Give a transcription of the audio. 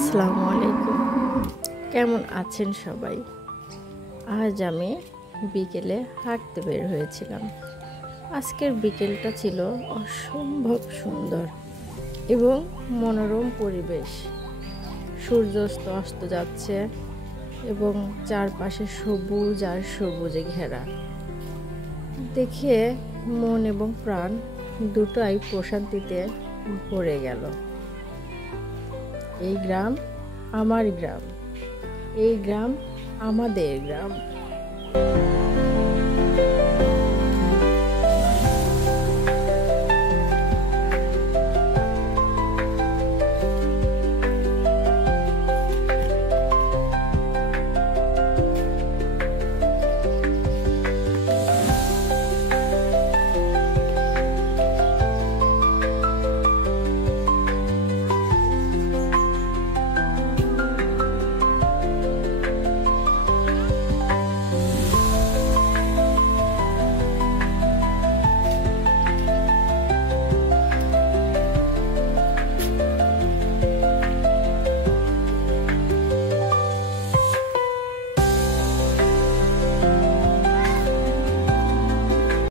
আসসালামু আলাইকুম। কেমন আছেন সবাই? আজ আমি বিকেলে হাঁটতে বের হয়েছিলাম। আজকের বিকেলটা ছিল অসম্ভব সুন্দর এবং মনোরম পরিবেশ। সূর্যাস্ত অস্ত যাচ্ছে এবং চারপাশে সবুজ আর সবুজে ঘেরা। দেখে মন এবং প্রাণ দুটোই প্রশান্তিতে ভরে গেল। এই গ্রাম আমার গ্রাম, এই গ্রাম আমাদের গ্রাম।